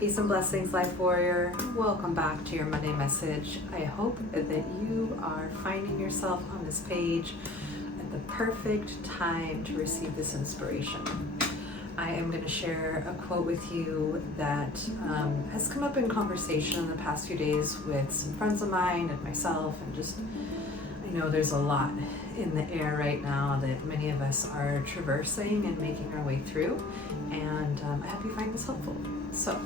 Peace and blessings, Life Warrior. Welcome back to your Monday message. I hope that you are finding yourself on this page at the perfect time to receive this inspiration. I am going to share a quote with you that has come up in conversation in the past few days with some friends of mine and myself, and just, I know there's a lot in the air right now that many of us are traversing and making our way through, and I hope you find this helpful. So,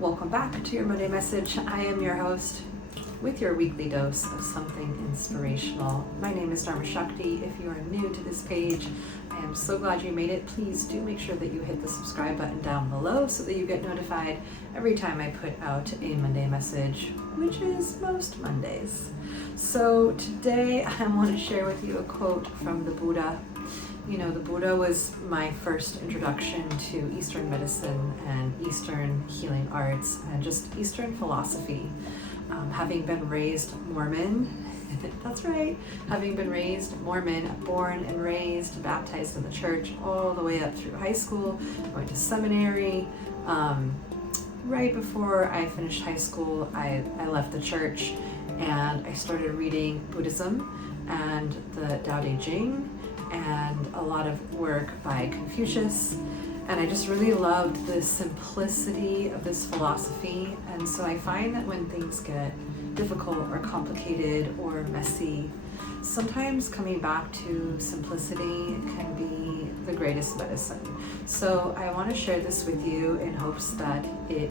welcome back to your Monday message. I am your host with your weekly dose of something inspirational. My name is Dharma Shakti. If you are new to this page, I am so glad you made it. Please do make sure that you hit the subscribe button down below so that you get notified every time I put out a Monday message, which is most Mondays. So today I want to share with you a quote from the Buddha. You know, the Buddha was my first introduction to Eastern medicine and Eastern healing arts and just Eastern philosophy. Having been raised Mormon, that's right, having been raised Mormon, born and raised, baptized in the church all the way up through high school, I went to seminary. Right before I finished high school, I left the church and I started reading Buddhism and the Tao Te Ching and a lot of work by Confucius. And I just really loved the simplicity of this philosophy. And so I find that when things get difficult or complicated or messy, sometimes coming back to simplicity can be the greatest medicine. So I want to share this with you in hopes that it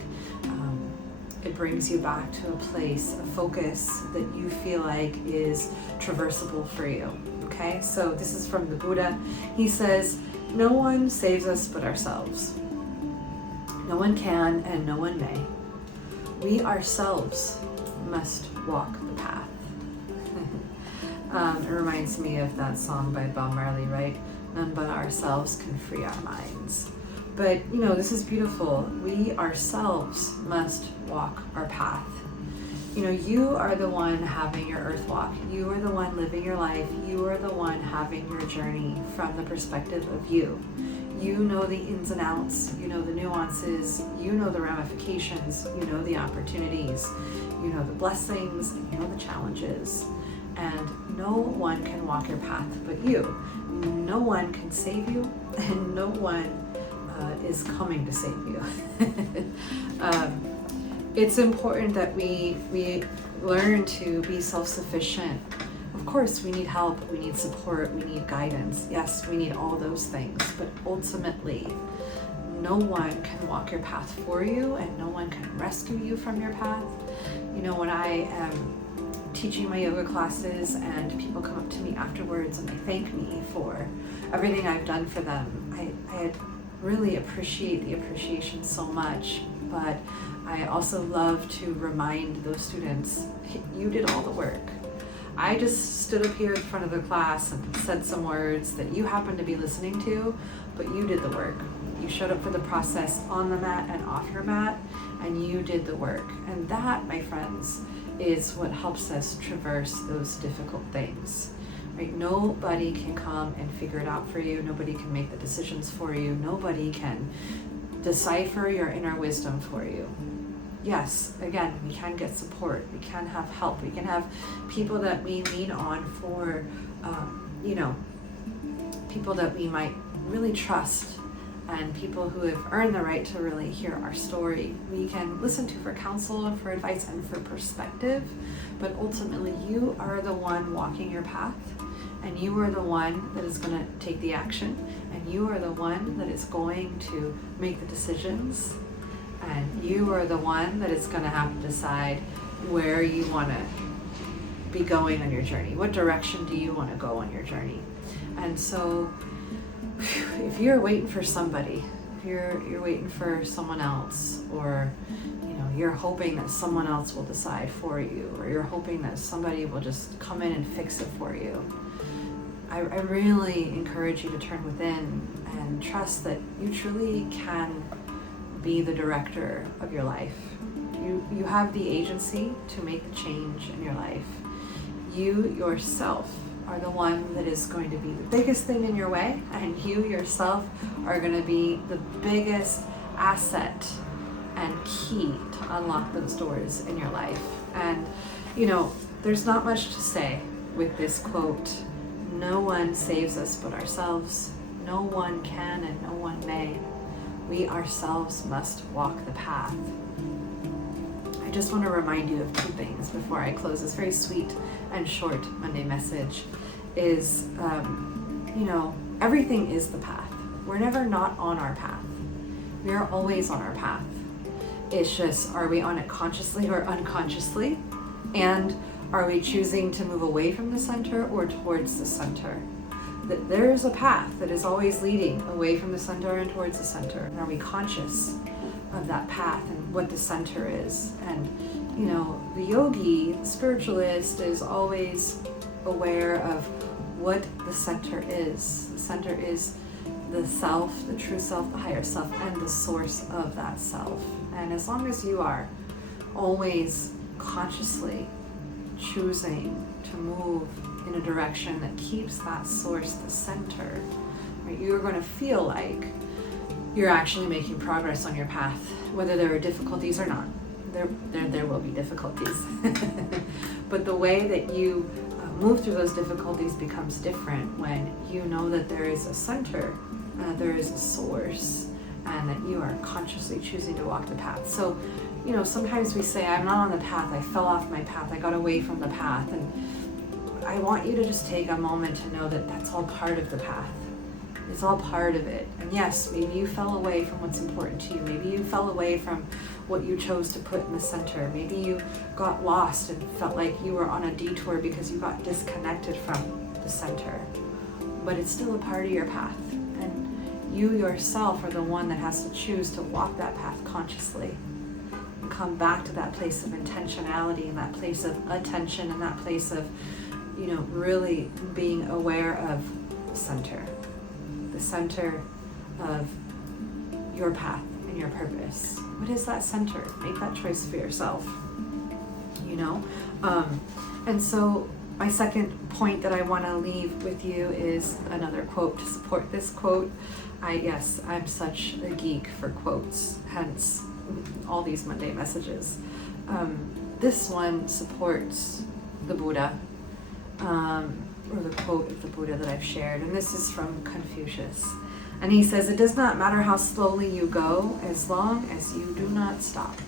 brings you back to a place of focus that you feel like is traversable for you. Okay, so this is from the Buddha. He says, "No one saves us but ourselves. No one can and no one may. We ourselves must walk the path." It reminds me of that song by Bob Marley, right? None but ourselves can free our minds. But, you know, this is beautiful. We ourselves must walk our path. You know, you are the one having your earth walk. You are the one living your life. You are the one having your journey from the perspective of you. You know the ins and outs. You know the nuances. You know the ramifications. You know the opportunities. You know the blessings. And you know the challenges. And no one can walk your path but you. No one can save you, and no one is coming to save you. It's important that we learn to be self-sufficient. Of course, we need help, we need support, we need guidance. Yes, we need all those things, but ultimately, no one can walk your path for you, and no one can rescue you from your path. You know, when I am teaching my yoga classes and people come up to me afterwards and they thank me for everything I've done for them, I really appreciate the appreciation so much, but I also love to remind those students, you did all the work. I just stood up here in front of the class and said some words that you happened to be listening to, but you did the work. You showed up for the process on the mat and off your mat, and you did the work. And that, my friends, is what helps us traverse those difficult things. Right? Nobody can come and figure it out for you. Nobody can make the decisions for you. Nobody can decipher your inner wisdom for you. Yes, again, we can get support. We can have help. We can have people that we lean on for, people that we might really trust, and people who have earned the right to really hear our story. We can listen to for counsel and for advice and for perspective, but ultimately you are the one walking your path, and you are the one that is going to take the action, and you are the one that is going to make the decisions, and you are the one that is going to have to decide where you want to be going on your journey. What direction do you want to go on your journey? And so if you're waiting for somebody, if you're waiting for someone else, or you're hoping that someone else will decide for you, or you're hoping that somebody will just come in and fix it for you, I really encourage you to turn within and trust that you truly can be the director of your life. You have the agency to make the change in your life. You yourself are the one that is going to be the biggest thing in your way, and you yourself are going to be the biggest asset and key to unlock those doors in your life. And, there's not much to say with this quote. No one saves us but ourselves. No one can and no one may. We ourselves must walk the path. I just want to remind you of two things before I close this very sweet and short Monday message is, everything is the path. We're never not on our path. We are always on our path. It's just, are we on it consciously or unconsciously? And are we choosing to move away from the center or towards the center? That there is a path that is always leading away from the center and towards the center. And are we conscious of that path and what the center is? And, the yogi, the spiritualist, is always aware of what the center is. The center is the self, the true self, the higher self, and the source of that self. And as long as you are always consciously choosing to move in a direction that keeps that source the center, right, you're going to feel like you're actually making progress on your path, whether there are difficulties or not. There will be difficulties. But the way that you move through those difficulties becomes different when you know that there is a center, there is a source, and that you are consciously choosing to walk the path. So, sometimes we say, I'm not on the path, I fell off my path, I got away from the path. And I want you to just take a moment to know that that's all part of the path. It's all part of it. And yes, maybe you fell away from what's important to you. Maybe you fell away from what you chose to put in the center. Maybe you got lost and felt like you were on a detour because you got disconnected from the center. But it's still a part of your path. And you yourself are the one that has to choose to walk that path consciously. And come back to that place of intentionality and that place of attention and that place of, really being aware of the center of your path and your purpose. What is that center? Make that choice for yourself, and so my second point that I want to leave with you is another quote to support this quote. I'm such a geek for quotes, hence all these Monday messages. This one supports the Buddha, or the quote of the Buddha that I've shared, and this is from Confucius. And he says, "It does not matter how slowly you go, as long as you do not stop."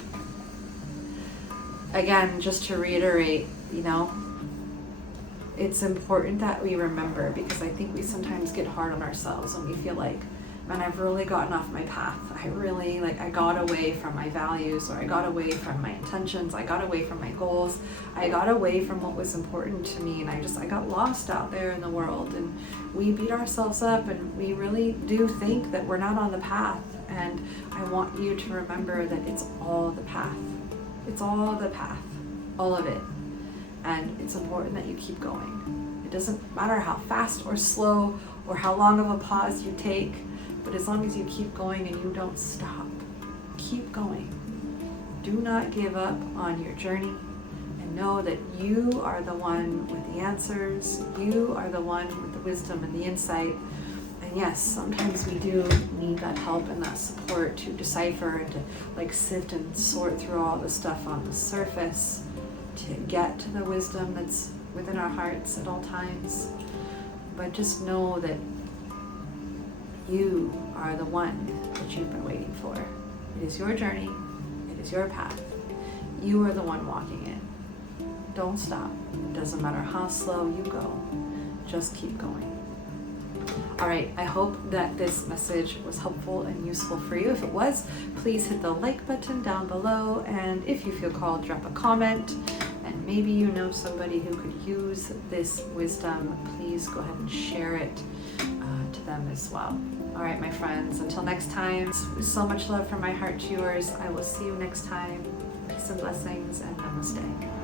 Again, just to reiterate, it's important that we remember, because I think we sometimes get hard on ourselves when we feel like, man, I've really gotten off my path. I got away from my values, or I got away from my intentions, I got away from my goals, I got away from what was important to me, and I got lost out there in the world. And we beat ourselves up, and we really do think that we're not on the path. And I want you to remember that it's all the path. It's all the path, all of it. And it's important that you keep going. It doesn't matter how fast or slow or how long of a pause you take, but as long as you keep going and you don't stop, keep going. Do not give up on your journey, and know that you are the one with the answers. You are the one with the wisdom and the insight. And yes, sometimes we do need that help and that support to decipher and to sift and sort through all the stuff on the surface to get to the wisdom that's within our hearts at all times. But just know that you are the one that you've been waiting for. It is your journey. It is your path. You are the one walking it. Don't stop. It doesn't matter how slow you go. Just keep going. All right, I hope that this message was helpful and useful for you. If it was, please hit the like button down below. And if you feel called, drop a comment. And maybe you know somebody who could use this wisdom. Please go ahead and share it to them as well. All right, my friends, until next time, so much love from my heart to yours. I will see you next time. Peace and blessings, and namaste.